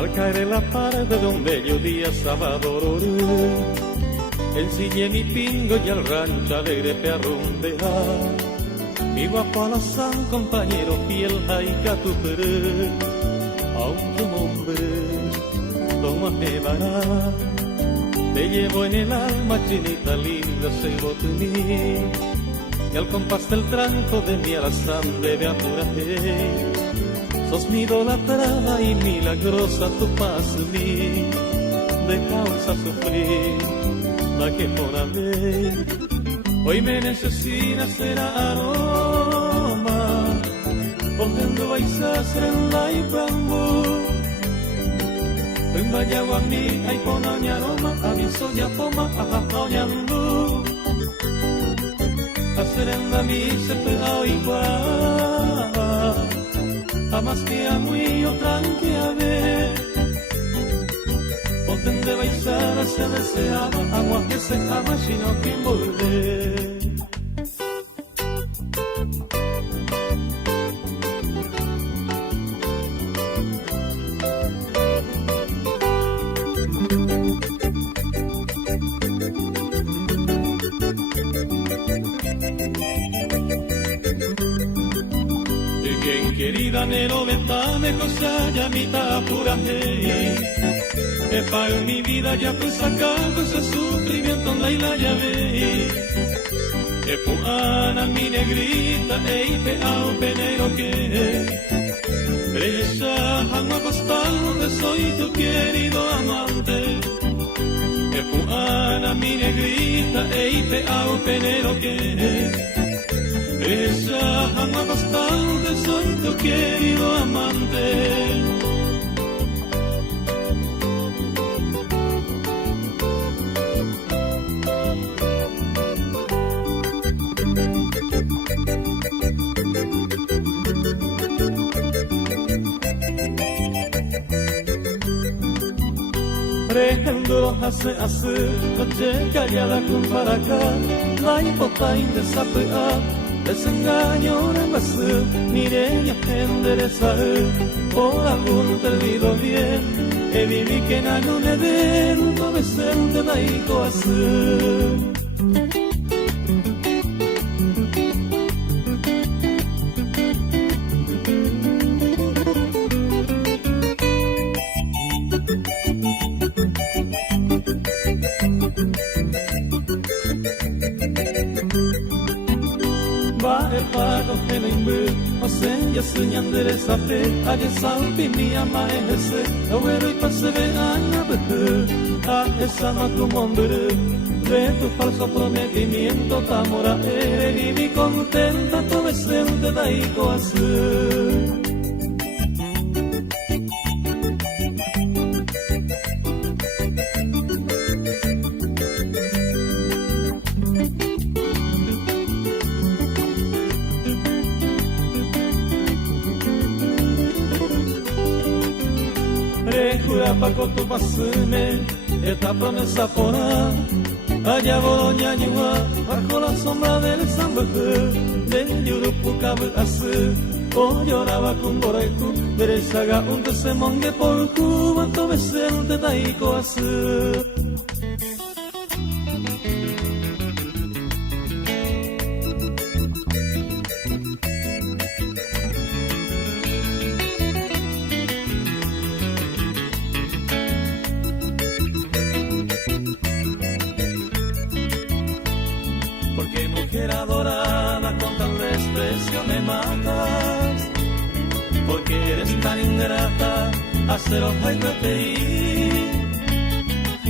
Al caer en la tarde de un bello día sábado, ensillé mi pingo y al rancho alegre pe a rumbear. Mi guapo alazán, compañero fiel, jaica tu peré. Aunque un hombre toma me vará, te llevo en el alma, chinita linda, seibo tu mí. Y al compás del tranco de mi alazán debe apuraré. Sos mi idolatrada y milagrosa tu paz en mí, de causa sufrir, la que poname. Hoy me necesita ser aroma, poniendo baisas en la ipambu. En Vallaguamí hay ponaña aroma, aviso ya poma, ajajañandu. Hacerenda mi se pega igual. Amas que amo y otra que a ver. Poten de baisada se deseaba, agua que se ama, sino que envolver. Querida Nero, ventame cosa ya mitad pura hey. Epa en mi vida ya pues sacando ese sufrimiento en la isla ya ve. Epuana mi negrita, ey pe ao penero que. Ella amo acostando, soy tu querido amante. Epuana mi negrita, ey pe ao penero que. Ella amo bastante, soy tu querido amante. Prejendo hace, noche callada con para acá, la hipota indesapea. Desengaño en base, mire y endereza, por algún te olvido bien, e viví que en algún evento me sente daico hacer. Ya soñando esa fe, ayer salpi mi ama ese, abuelo y pase de año a esa tu hombre, de tu falso prometimiento, tamora eres y mi contenta, tu besente daico hacer. Paco tu paseme, esta promesa porá, allá Boroña Ñua, bajo la sombra del Zambeje, del Yurupucabe hace, o lloraba con Boraiku, derechaga un tesemongue por Cuba, tu besente daico hace. Adorada con tal desprecio me matas, porque eres tan ingrata, hacer hoja y repetir,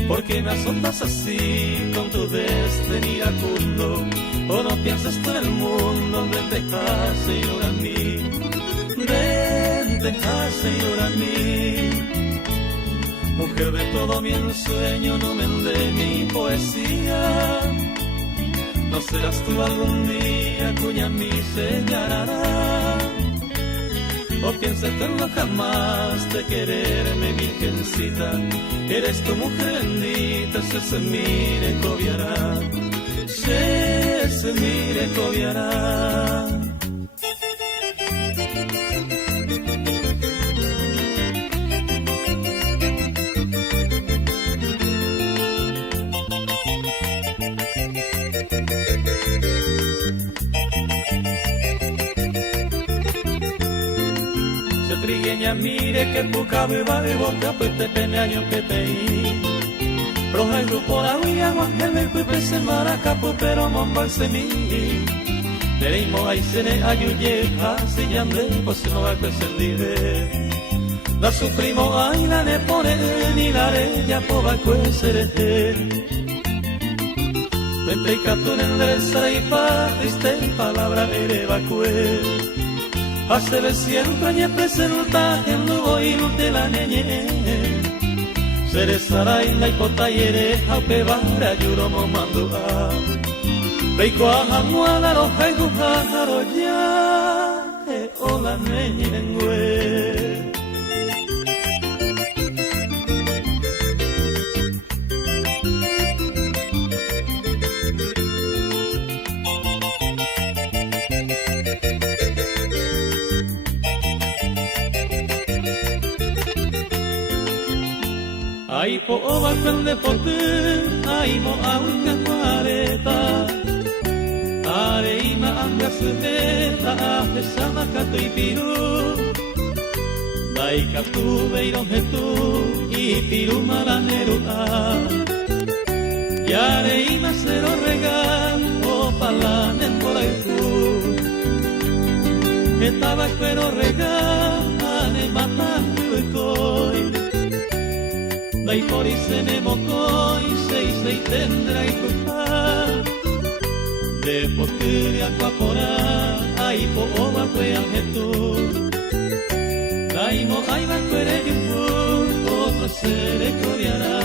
porque me azotas así con tu destino iracundo, o no piensas tú en el mundo, ven dejase y llora a mí, ven dejase y llora a mí, mujer de todo mi ensueño, no mende mi poesía. No serás tú algún día cuya mi señalará, o piensas tú en lo jamás de quererme, virgencita. Eres tu mujer bendita, se mire cobiará, se mire cobiará. trigueña mire que puca beba de boca pues te pene año PPI. Roja y grupo la huilla guangel me pupe se maracapo pero momba el semí. Nereimo ay sene ayuyeja se llande pues no va a crecer da su primo ay la ne pone ni la reya po va a crecer. Entre catun en la y pa triste palabra ere va a hace ver siempre y presenta en nuevo y de la neñe. Seresara y la hipotayere aupe bara yuromo mandua. Reiko ahamuala roja y gujaro ya hola neñe. Ay po ova de pote, ay mo auka cuareta, areima anga sudeta, pesama kato y piru, dai katu beiro hetu, y piru malaneru a, y areima cero regal, o palanen por el cu, estaba pero regal, ane matando el coi. Dai pori se ne mocoi, sei tendra y culpa. De potiri aquapora, ai po ova kwe angetu. Dai mo ai va kwere yupu, otro sere koviara.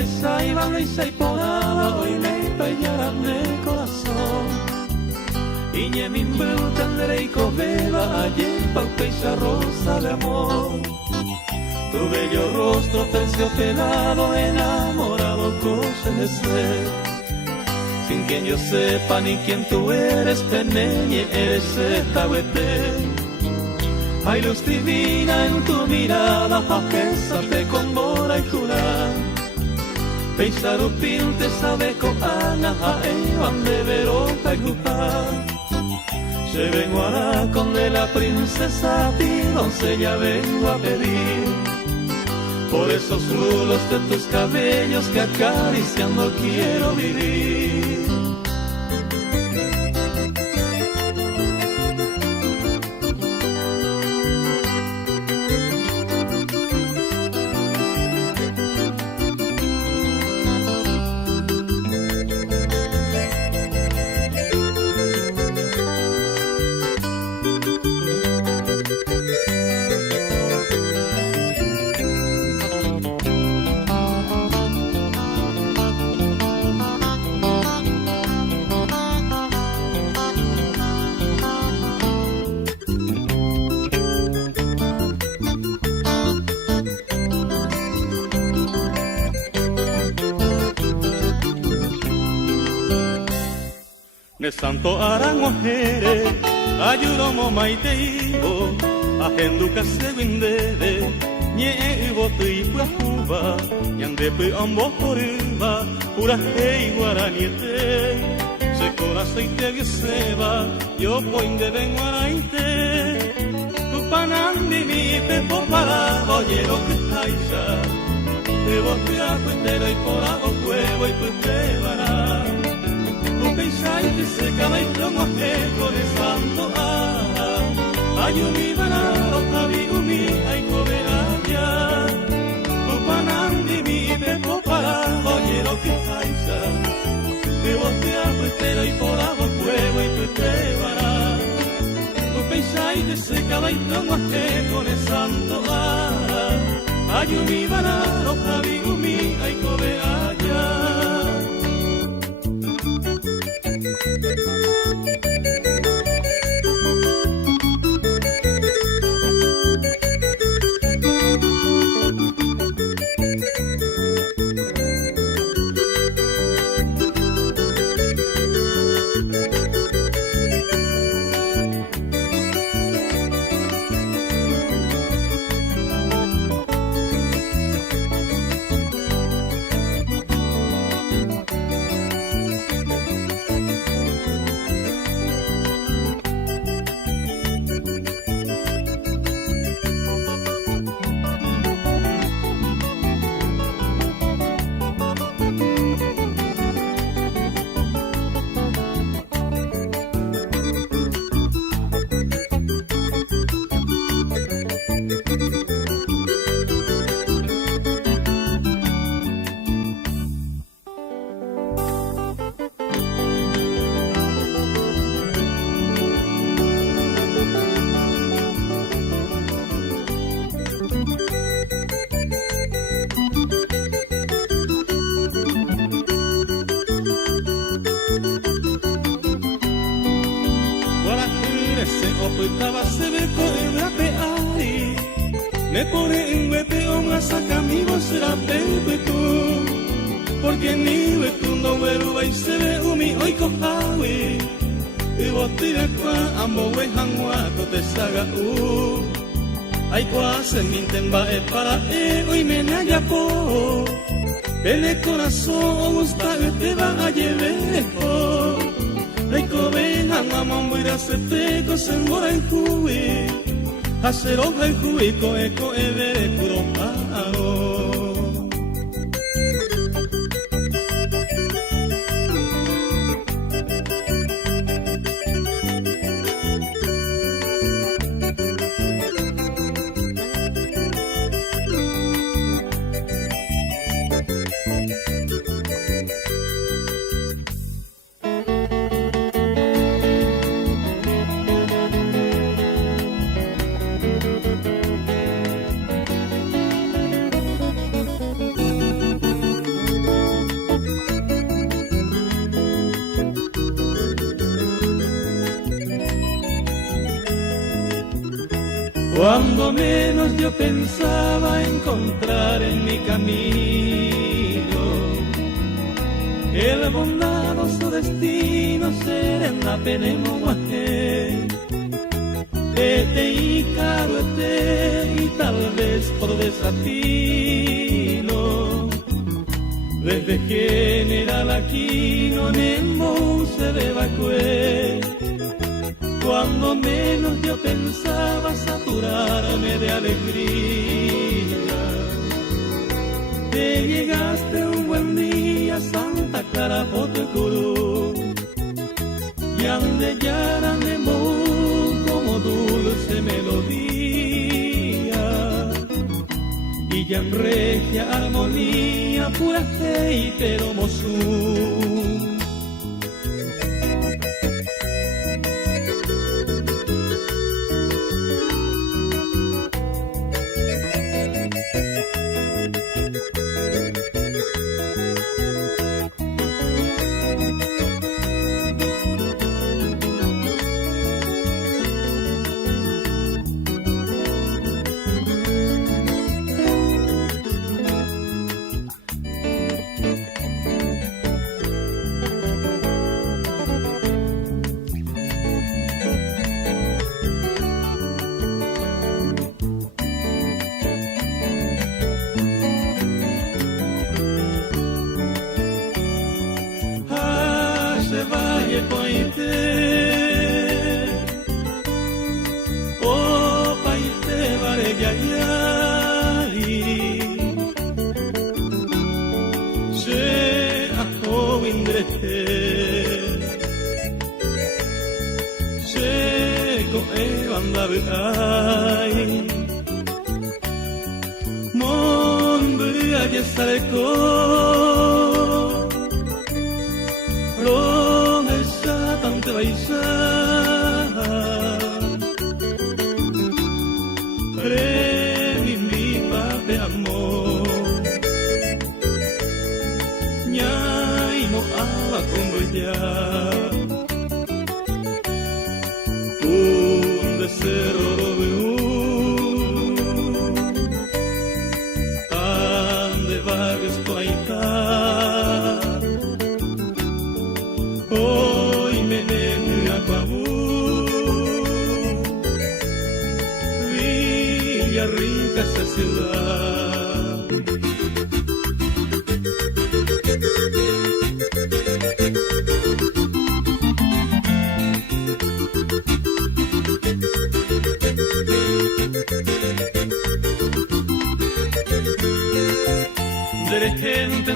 Esa iba y se ponaba hoy me peñaran el corazón y ñe mi tendré y cobeba ayer pauta esa rosa de amor tu bello rostro terciopelado enamorado cosa de ser sin que yo sepa ni quién tú eres peneñe eres esta huete hay luz divina en tu mirada esa te conmora y jurar Peisarupil te sabe con Ana Evan de Verota y Gupá. Se vengo a con de la princesa a ti, doncella vengo a pedir. Por esos rulos de tus cabellos que acariciando quiero vivir. Ne santo arango jere, ayudomo maite ibo, ajenduka seguindede, nye ibo tuipu ahuba, yandepe ambo horiba, pura hei guaraniete, se cora aceite geseba, yo poinde ven guaraite, tu panandi mi pepo para, oye lo que taisa, te botea cuentera y por hago huevo y pues te vará. pensai que se cava y tomo que con el santo ayumi banaro kabigumi ay koberaya upanandi mi pepo para oye lo que paisa te botea pero y por agua fuego y tú te varás tu pensai que se cava y tomo que con el santo ayumi banaro kabigumi ay koberaya. Me pone en huepeón a sacar mi voz será pepe tú porque ni ve tú no veruba y se ve umi hoy cojawi y vos tira kwa amo we hangwa to te saga ay kwa se mintemba e para hoy me naya po el corazón gusta que te va a llevar ay kobe hangwa mambuira se te cosen mora en juwi hacer hoja y juico eco evere puro paro. Cuando menos yo pensaba encontrar en mi camino el bondadoso destino serena penemo guajé ete y caruete y tal vez por desatino desde General Aquino Nemo se evacué. Cuando menos yo pensaba saturarme de alegría, te llegaste un buen día a Santa Clara Potecurú, y ande ya Nemo como dulce melodía, y ya en regia armonía pura fe y pero mosú. ko banda beai mon beria sareko lo esa tante baisa premi mi pape amor nyai mo ala kumbeja Cerro tan de vagos coita hoy me nega pabu Villa Rica esa ciudad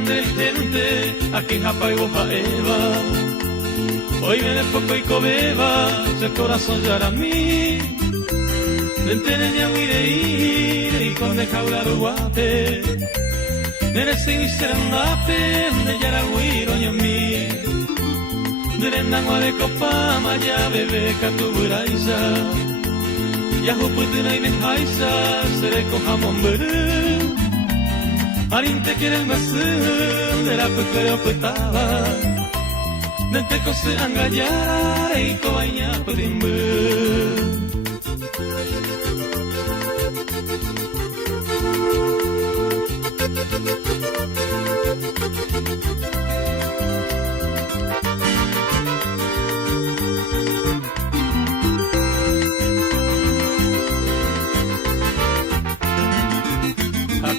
de gente, aquí japa y boja Eva. Hoy viene poco y cobeba, el corazón ya era mí. Ventene ni agüire y con de jaula guape. Nere sin y serendape, de ya era guiro y en mí. Nere nangua de copa, maya bebé catuburaisa. Ya juputina y mejaisa, seré cojamón veré. Arin te quiere el mesel de la pequeña petaba de te cose angayara y cobaña pedimbe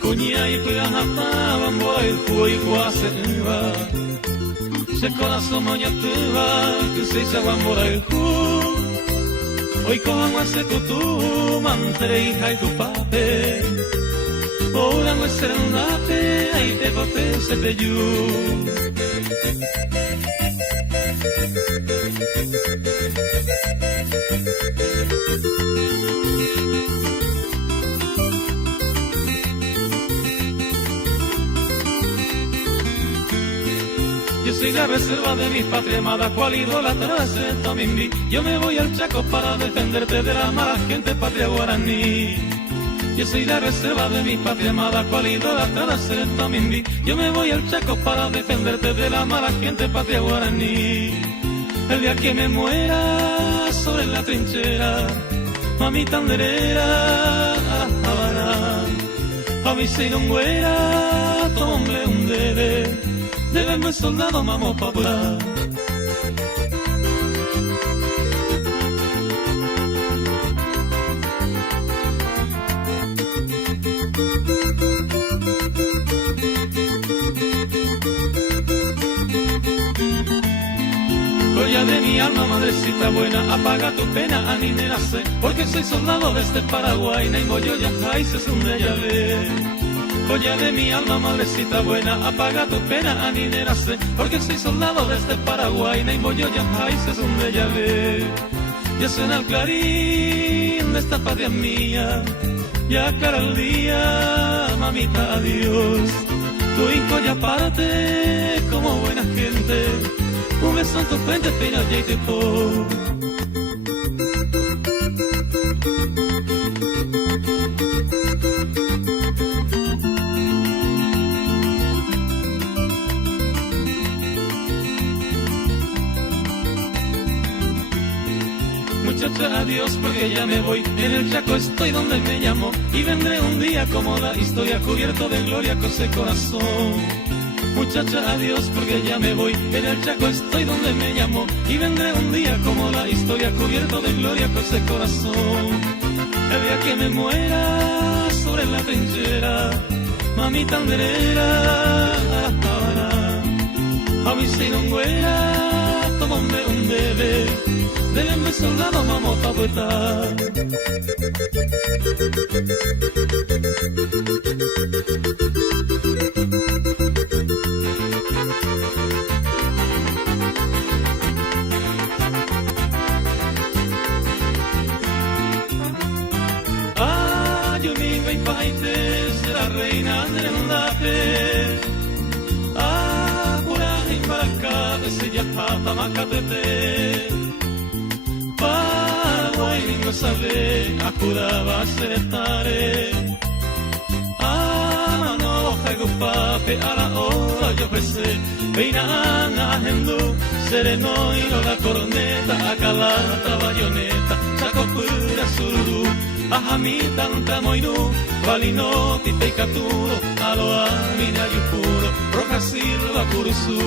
Coña y pegajata, bambo el cuy cuase va. Se corazón moña te va, que se hizo bambo el cuy. Hoy cojan guase tu mantere hija y tu pape. Ahora no es serendate, ahí te bote se te yu. Yo soy la reserva de mi patria amada, cual idolatra se también. Yo me voy al Chaco para defenderte de la mala gente patria guaraní. Yo soy la reserva de mi patria amada, cual idolatra se también. Yo me voy al Chaco para defenderte de la mala gente patria guaraní. El día que me muera sobre la trinchera, mamita anderera, a mi se no muera, tomé un debe. Debemos soldado, vamos pa' volar. Joya de mi alma, madrecita buena, apaga tu pena, aninera sé, porque soy soldado desde Paraguay, Naimo yo ya es un de llave. Joya de mi alma, madrecita buena, apaga tu pena, aninera sé, porque soy soldado desde Paraguay, Naimo yo ya es un de llave. Ya suena el clarín de esta patria mía, ya cara el día, mamita, adiós. Tu hijo ya parte como buena gente, un beso en tu frente, pena y te po. Muchacha, adiós porque ya me voy, en el Chaco estoy donde me llamo, y vendré un día como la historia, cubierto de gloria con ese corazón. Muchacha, adiós porque ya me voy, en el Chaco estoy donde me llamo, y vendré un día como la historia, cubierto de gloria con ese corazón. El día que me muera sobre la trinchera, mamita anderera, a mí si no muera, tómame un bebé, déjenme soldado, vamos a apretar. reina del lape. Apura imbaracate se ya pata macatete. Paraguay no sabe, apura va a ser tare. Amano hago pape a la hora yo pensé. Veinan a hendu, sereno y no la corneta, acalata bayoneta, sacopura sururu. Ahami tanta moinu, valino tite katuro, alo amina yupuro, roja silva kurusu.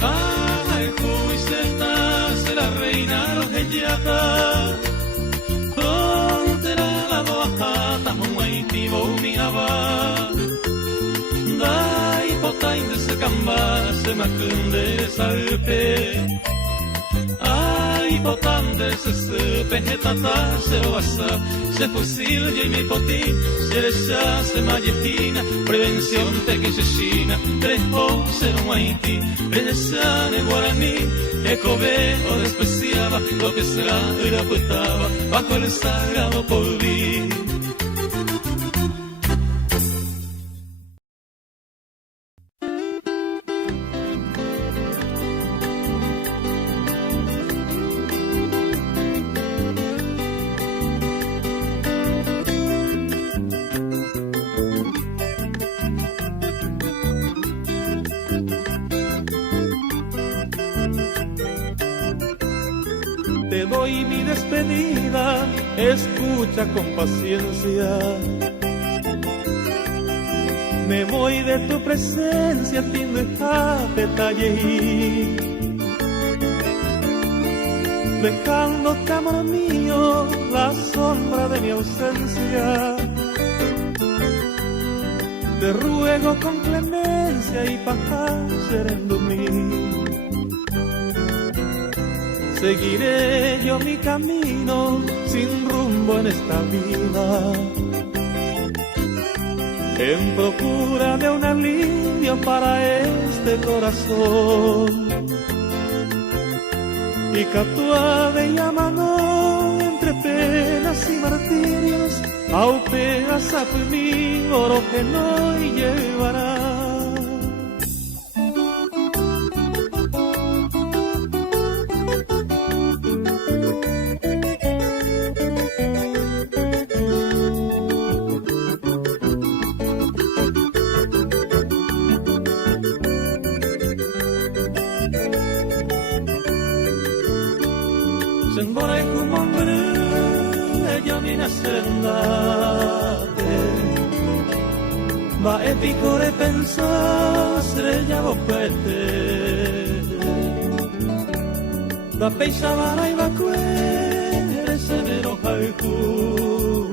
Ay, juiceta, será reina rojellata. Dai potain de se cambara se macunde saupe. Ai potan de se supe hetata se oasa. Se fusil y mi potín, se resha se malletina. Prevención te que se china, tres se no haití. Resha de guaraní, ecobe o despreciaba lo que será iraputaba bajo el sagrado polví. Te doy mi despedida, escucha con paciencia. Me voy de tu presencia sin dejarte taller. Dejándote, amor mío, la sombra de mi ausencia. Te ruego con clemencia y paz sereno mí. Seguiré yo mi camino sin rumbo en esta vida, en procura de un alivio para este corazón. Y catua de llamano entre penas y martirios, aupeas a mi oro que no llevará. Vorrei come ombre io mi nascondate, ma è piccolo e pensare già vopete, da pensava i vacuere se vero haiku,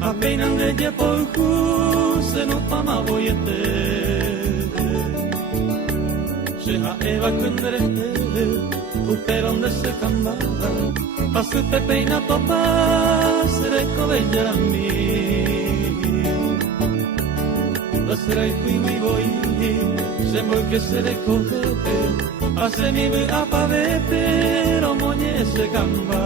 appena negli poco se non fa ma voyete, se ha eva quendrete. Pero donde se cambaba, a su pepeina topa, seré cobella a mí. La seré qui mi voy, se voy que seré cobete, hace mi vida pa' ver, pero moñe se camba.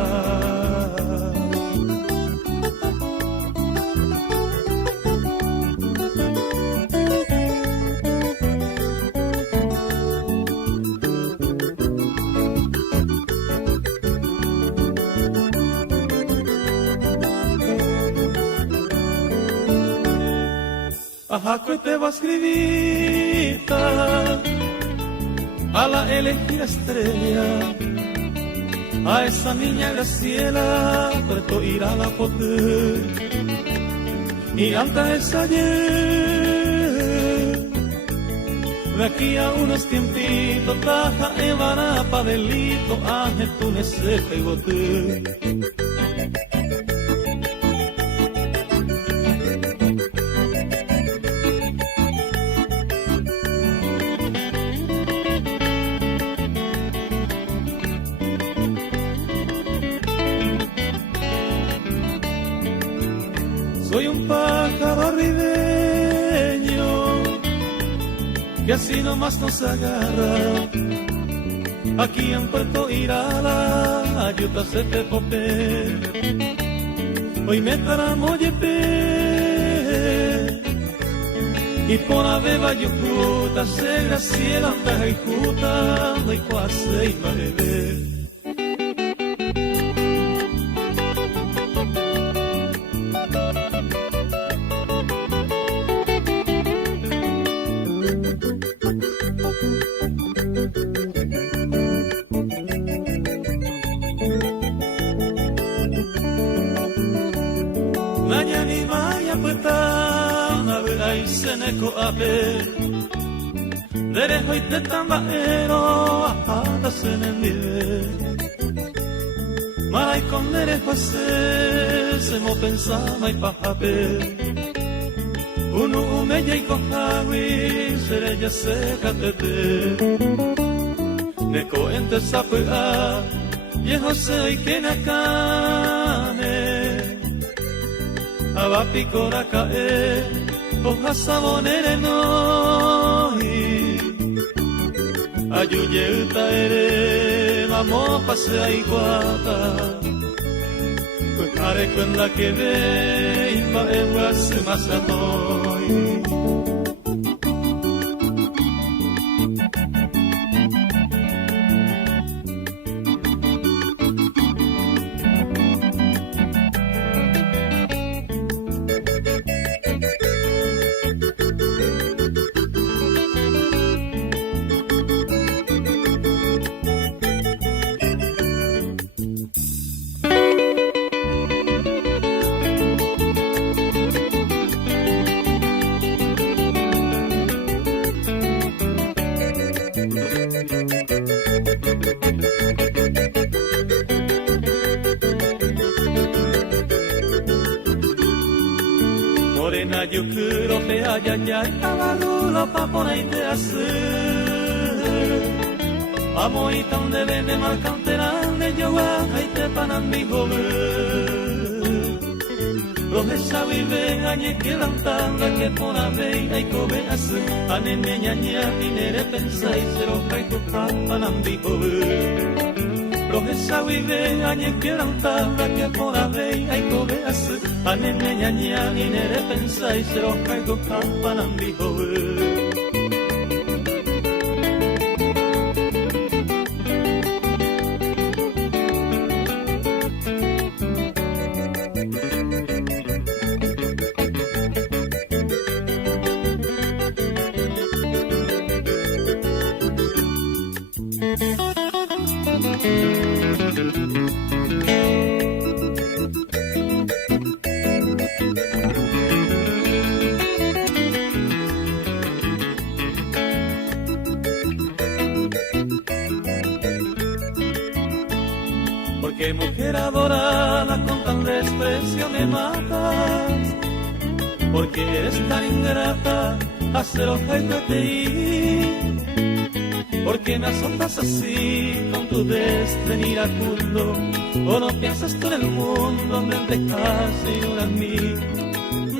Ajá, que te va a escribir a la elegida estrella, a esa niña Graciela, preto ir a la poder. Y antes ayer, de aquí a unos tiempitos, taja evana pa' delito, ángel tú seca y boté. un pájaro ribeño que así nomás nos agarra. Aquí en Puerto Irala, ayuda se te popé. Hoy me taramo yepe y por abeba yucuta se graciela anda y juta y cuase y marebe. Seneko ape Derejo y te tambaero Ahada senendive Maray con derejo ase Semo pensama y pajape Unu umeya y cojawi Sereya seca tete Neko ente sapea Viejo se y kenakane Abapi korakae Hoja sabonere noi Ayuye utaere Mamo pasea iguata Pues haré cuenta que ve Y pa eguase más amoi Morena yo quiero te ayayay Tabarula pa poneite a hacer Amo y tan de vene mal canterán De yoga y te panan mi joven Los de sabi ven añe que lantanda Que por aveina y cobe hace Anene ñaña dinere pensáis Pero caito panan mi joven Los de sabi ven añe que lantanda Que por aveina y cobe hace Anene ñaña dinere pensáis Pero caito panan mi joven Porque mujer adorada con tan desprecio me matas Porque eres tan ingrata a ser objeto de ti Porque me azotas así con tu desdén iracundo O no piensas tú en el mundo Vente casi y una a mí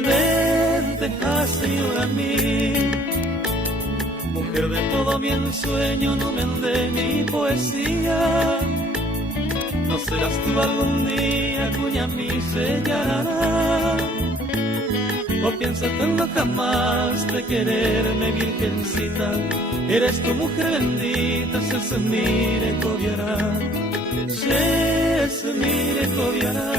Vente casi y una a mí Mujer de todo mi ensueño No me ande mi poesía No serás tú algún día cuya mi sellará O piensas tú en lo jamás de quererme virgencita Eres tu mujer bendita se mire cobiará Se mire cobiará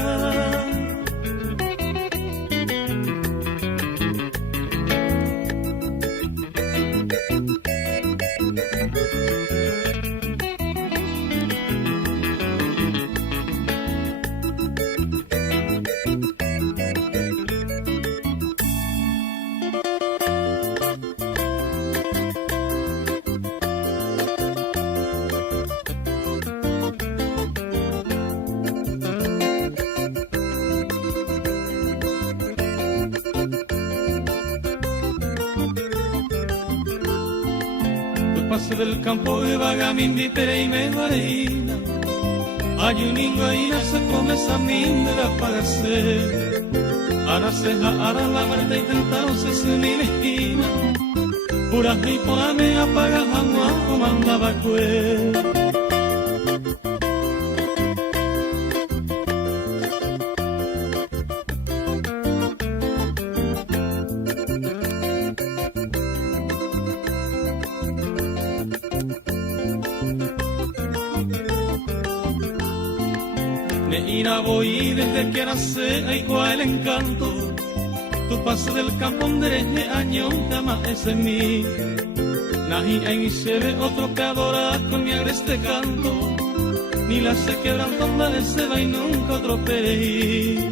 Paso del campo de Vagamindi, Pere y Meguareina. Hay un ingo ahí, no se come esa mindra para hacer. Anaseja ara la muerte intentaron se ni esquina. Pura y por me apaga agua o mandaba cue. Neira voy desde que nace hay cual encanto. Tu paso del campo de año llama ese mí. Nahi ahí se ve otro que adora con mi agreste canto. Ni la se quebran donde se va y nunca otro pereí.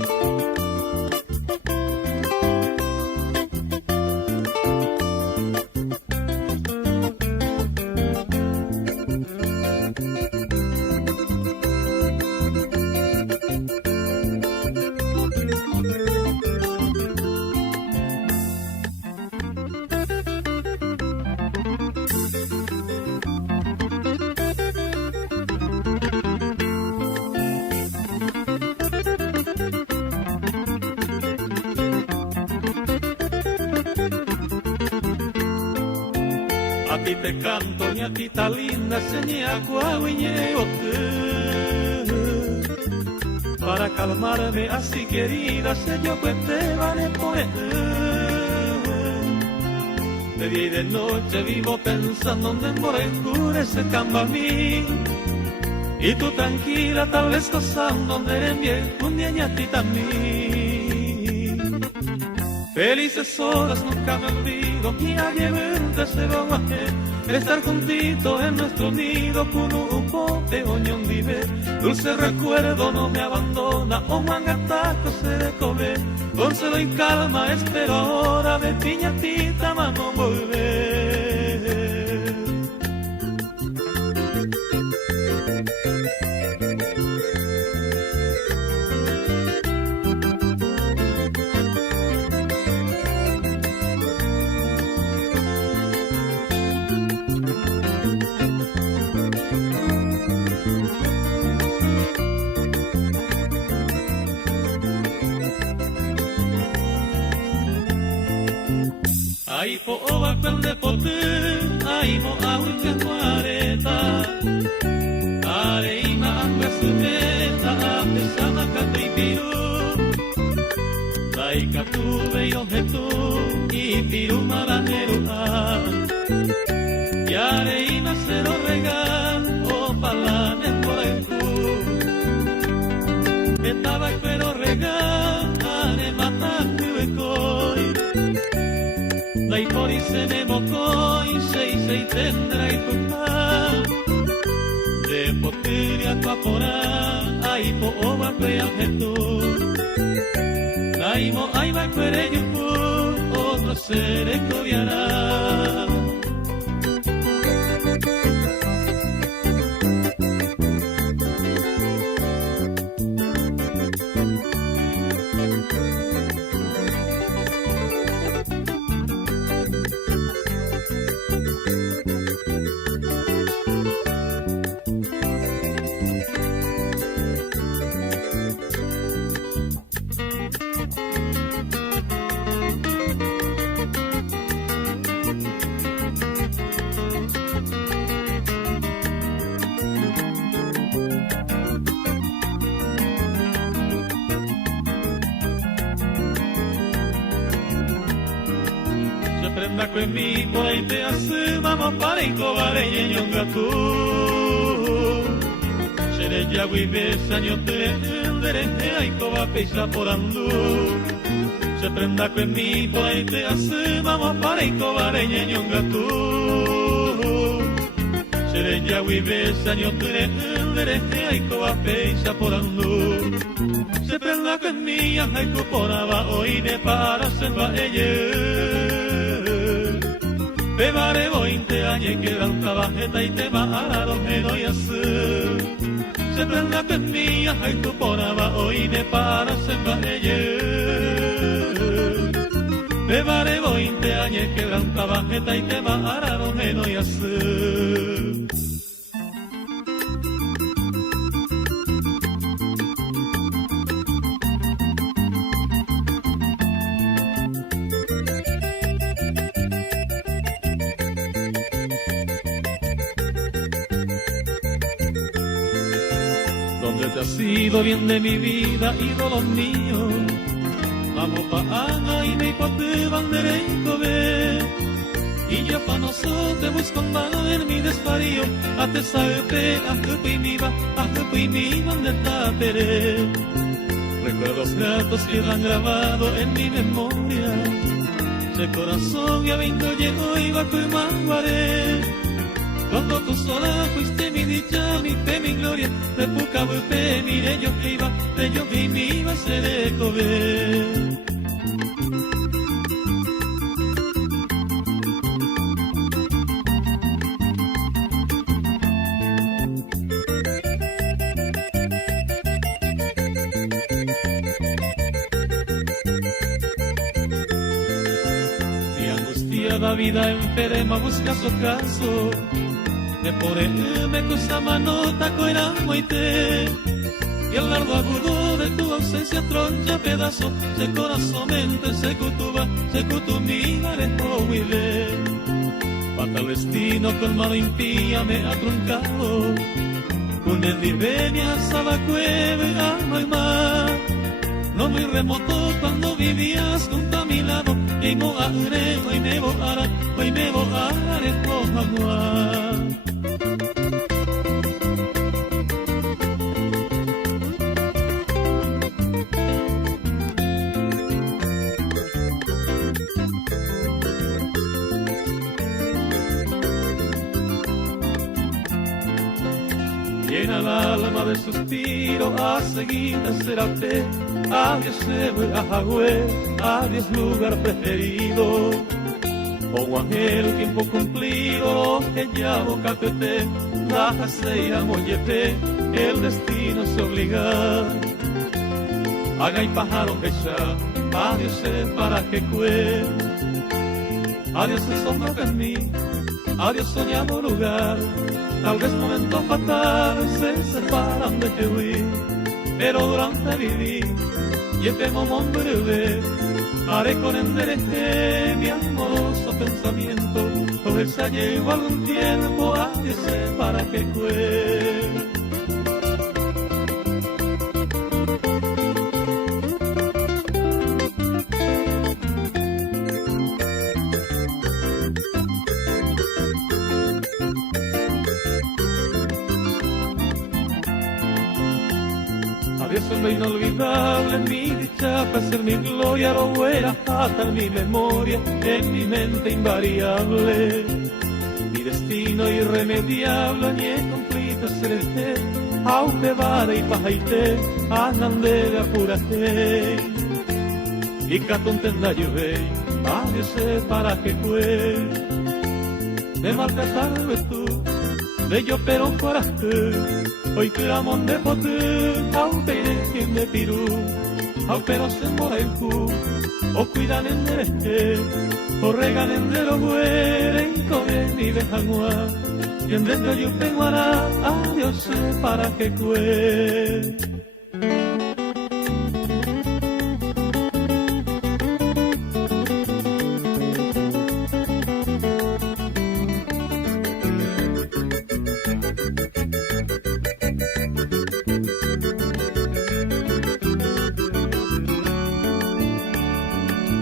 A ti te canto, ñatita linda, seña guaguiñeote. Para calmarme así querida, sé yo que te vale por de día y de noche vivo pensando en demorar ese camba a mí. Y tú tranquila, tal vez gozando donde en viejo un día ñatita a mí. Felices horas nunca me olvido y ayer se va a estar juntito en nuestro nido con un pote oñón vive. Dulce recuerdo no me abandona, o mangataco se de comer. Consuelo y calma espero ahora de piñatita mano volver. Ay po ova cuando pote, ay mo awi que cuareta, areima anga sujeta, pesama catu y piru, ay catu bello jetu y piru maranero y areima se lo regal o palane por el cu, estaba pero regal, ane matando y coi. Dai pori se ne mocoi, sei tendra y tocar. De potiria cuapora, ai po ova quea jetu. Dai mo ai va quere yupu, otro se le coviará. Prenda con mi por ahí te hace vamos para y cobare y ñonga tú. Seré ya güey besa yo te enderece ay coba pesa por andú. Se prenda con mi por ahí te hace vamos para y cobare y ñonga tú. Seré ya güey besa yo te enderece ay coba pesa por andú. Se prenda con mi ay coporaba hoy ne para se va ella. Bebare 20 años que dan trabajeta y te va a dar ojeno y así. Se prenda que mía, ay tu poraba hoy ne para se va ella. Bebare 20 años que dan trabajeta y te va a dar ojeno y así. Siempre has sido bien de mi vida, ídolo mío. Vamos pa' Ana y me pa' te bandereco ve. Y yo pa' nosotros te busco en mano en mi desvarío. A te sabe a que mi va, a que mi donde está Tere. Recuerdos gratos quedan grabados en mi memoria. De corazón ya vengo llego y va con manguaré. Cuando tú sola fuiste mi dicha, mi fe, mi gloria. De poca vuelta mire yo que iba, de yo que me iba a ser eco ver. La vida enferma busca su caso. De por él me cosa manota coera muite. Y el largo agudo de tu ausencia troncha pedazo. De corazón mente se cutuba, se cutumina esto huile. Fatal destino con mano impía me ha truncado. Con el divenia la cueva ama y mar. No muy remoto cuando vivías junto a mi lado. Y mo agre, hoy me voara, hoy me voara de Pomagua. Llena el alma de suspiro a seguir a Serapé. Adiós a Jagüe, adiós lugar preferido. Pongo aquel tiempo cumplido que ya boca tete, dájase y amollete, el destino se obliga. Haga y pájaro que ya, adiós para que cue. Adiós el sombra que en mí, adiós soñado lugar. Tal vez momento fatal se separan de Jehuí, pero durante vivir y este momento breve haré con enderece mi amoroso pensamiento. Todo el se llevo algún tiempo a ese para que cue. Adiós en lo inolvidable, mi dicha para ser mi gloria, lo buena hasta en mi memoria, en mi mente invariable. Mi destino irremediable, ni completa seré, aunque vare y pajaite, anande de apurate. Y catontenda lluve, adiós para que cue. Me marca tarde tú, de yo pero fuera tú. Hoy clamón de pote, aunque quien me pirú, aunque no se mora el cu, o cuidan en el o regan en de lo güere, y comen y dejan guá, y en dentro yo tengo hará, adiós para que cue.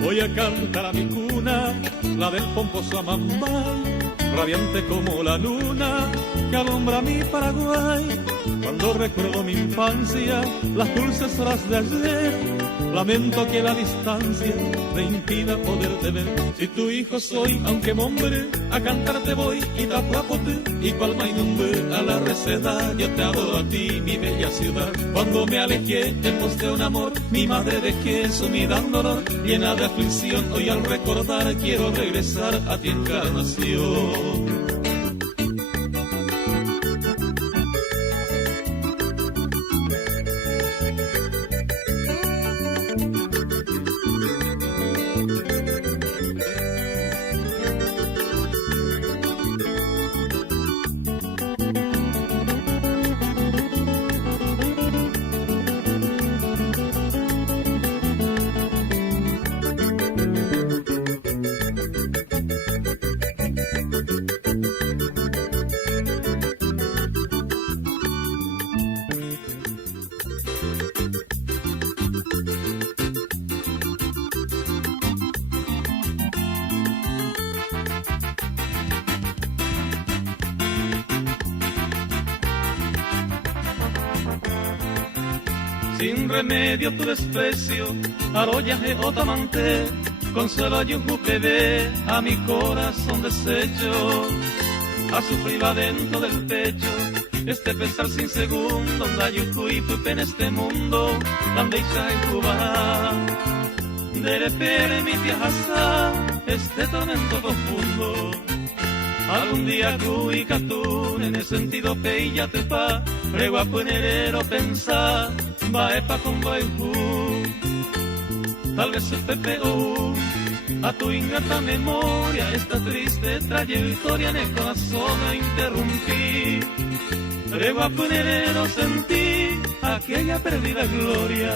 Voy a cantar a mi cuna, la del pomposo Amambay, radiante como la luna que alumbra mi Paraguay. Cuando recuerdo mi infancia, las dulces horas de ayer, lamento que la distancia me impida poderte ver. Si tu hijo soy, aunque hombre, a cantarte voy y tapuapote, y cual mainumbe a la receda, yo te adoro a ti, mi bella ciudad. Cuando me alejé, te mostré un amor, mi madre dejé sumida en dolor, llena de aflicción, hoy al recordar quiero regresar a ti encarnación. sin remedio tu desprecio, arrollaje o tamante, consuelo ayujupede a mi corazón deshecho, a sufrir va dentro del pecho, este pesar sin segundo, la yujuipupe en este mundo, donde isha en Cuba, de repere mi viaja, este tormento profundo. Algún día cuicatún en el sentido peilla te pa, prego a ponerero pensar, va epa con baijú. Tal vez se te pegó a tu ingrata memoria, esta triste trayectoria en el corazón a interrumpí. Prego a ponerero sentí aquella perdida gloria.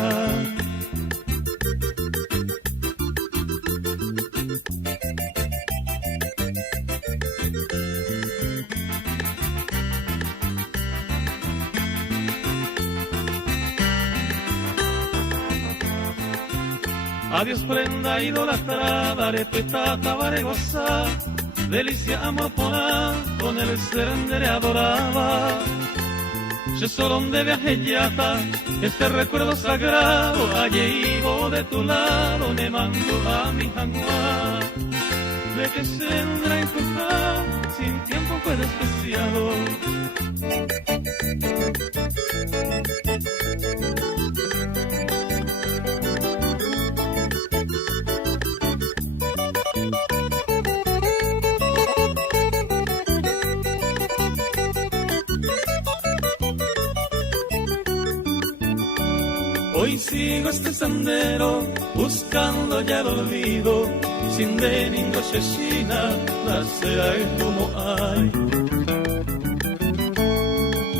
Adiós prenda idolatrada, respetata, vare gozar, delicia amapola, con el serendere adoraba. Yo solo de viajellata, este recuerdo sagrado, allí ibo de tu lado, me mando a mi jangua. De que sendrá encontrar, sin tiempo fue despreciado. Hoy sigo este sendero, buscando ya el olvido, sin de ninguna asesina, la sea como hay.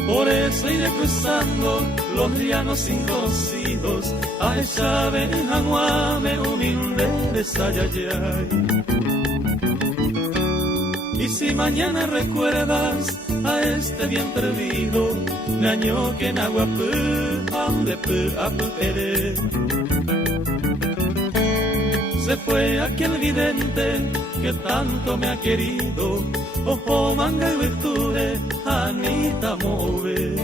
Por eso iré cruzando los llanos inconocidos, a esa Benjamuame humilde de Sayayay. Y si mañana recuerdas a este bien perdido, año que en agua ande pere. Se fue aquel vidente que tanto me ha querido, ojo manga y virtude, Anita Move.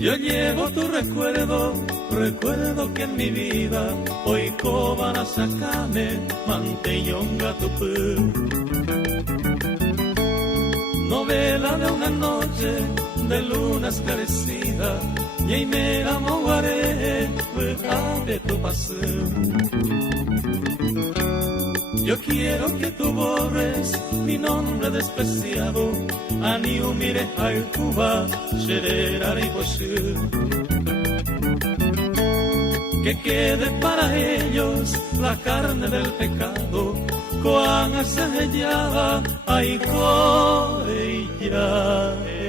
Yo llevo tu recuerdo, recuerdo que en mi vida hoy coban a sacarme mantellonga tupé. Novela de una noche de luna esclarecida y ahí me enamoraré de tu paseo. Yo quiero que tú borres mi nombre despreciado, ani umire al Cuba, shererare y poshir. Que quede para ellos la carne del pecado, coan asajellada, ay, ella.